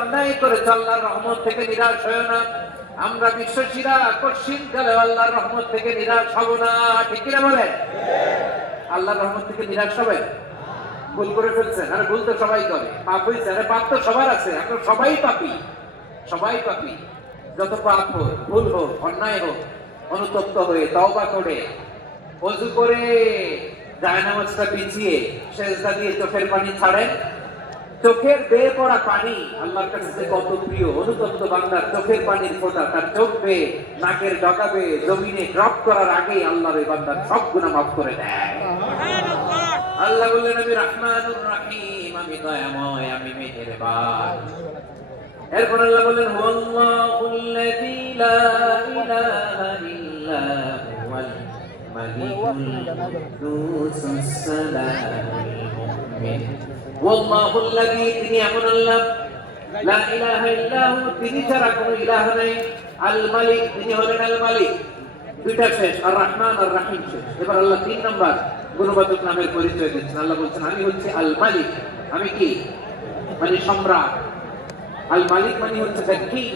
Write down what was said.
অন্যায় করেছ আল্লাহর রহমত থেকে নিরাশ হয় না। আমরা বিশ্বাসীরা কঠিন কালে আল্লাহর রহমত থেকে নিরাশ হব না, ঠিক কিনা বলেন? আল্লাহর রহমত থেকে নিরাশ হবে? ভুল করে ফেলছেন, আরে ভুল তো সবাই করে, পাপ হয়েছে, আরে পাপ তো সবার আছে, আপনার সবাই পাপী, সবাই পাপী। যত পাপ হোক, ভুল হোক, অন্যায় হোক, অনুতপ্ত হয়ে তওবা করে ওযু করে জায়নামাজটা বিছিয়ে সেজদা দিয়ে চোখের পানি ছাড়েন। চোখের বেয়ে পড়া পানি আল্লাহর কাছে যে কত প্রিয়। অনুতপ্ত বান্দার চোখের পানির ফোঁটা তার চোখ বেয়ে নাকের ডগা বেয়ে জমিনে ড্রপ করার আগেই আল্লাহর ওই বান্দার সব গুনাহ মাফ করে দেয়। আল্লাহ বললেন আমি রহমানুর রহিম, আমি দয়াময়, আমি মেহেরবান। এরপর আল্লাহ বললেন হুয়াল্লাহুল্লাযী লা ইলাহা ইল্লা হুয়াল মালিকুল কুদ্দুসুস সালামুল মুমিন। ওয়াল্লাহুল্লাযী, তিনি এমন আল্লাহ, লা ইলাহা ইল্লা হু, তিনি ছাড়া কোনো ইলাহ নাই। আল মালিক, তিনি হলেন আল মালিক। দুইটা শেষ, আর রহমান আর রহিম শেষ। এবার আল্লাহ 3 নম্বর গুণবাচক নামের পরিচয় দিচ্ছেন। আল্লাহ বলছেন আমি হচ্ছে আল মালিক। আমি কি? মানে সম্রাট। আল মালিক মানে হচ্ছে দ্য কিং,